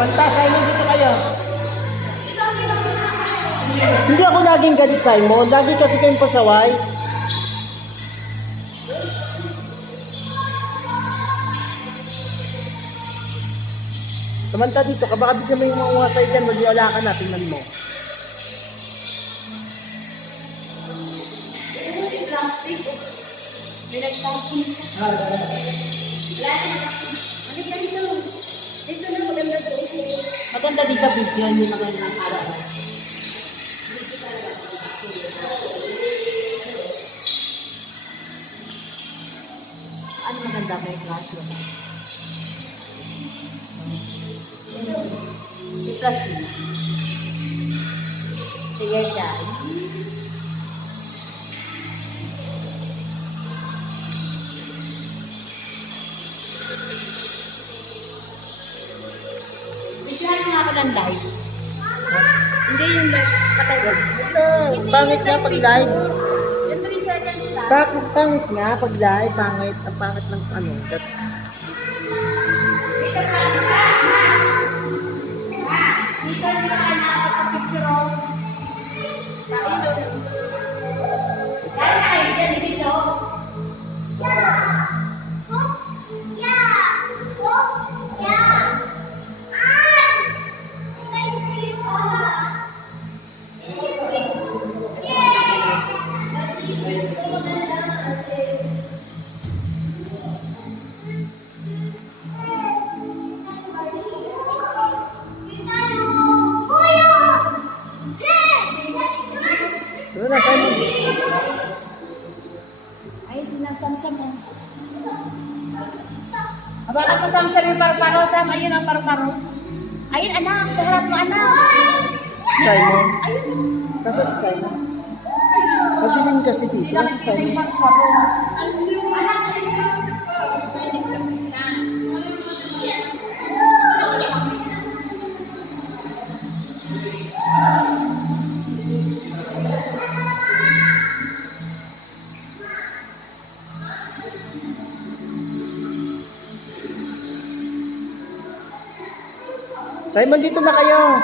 Samantha, Simon, dito kayo. Hindi ako laging galit, Simon. Lagi kasi kayong pasaway. Samantha, dito ka. Baka bigyan mo yung mga uwasay dyan. Mag-iwala ka na. Tingnan mo. May nagtapon ka. Wala na. Ano ka dito? Ito na maganda doon. Maganda din ka video, hindi magandang araw. Ano maganda may klase? Ito siya. Sige siya. Bigyan nga ako ng live. Hindi yung live. Patay ko. Pangit nga pag live. Yung 3 seconds lang. Pangit nga pag live. Pangit. Ang pangit ng ano. Dito yung mga nakapag-picture o. Kaya na kayo dyan dito. Ano na, Simon? Ay, sinasam-sam mo. Abala mo samsam yung paru-paro. Sam, ayun ang paru-paro. Ayun, anak. Sa harap mo, anak. Simon. Kasi si Simon. Madilim kasi dito. Si Simon. Simon, dito na kayo.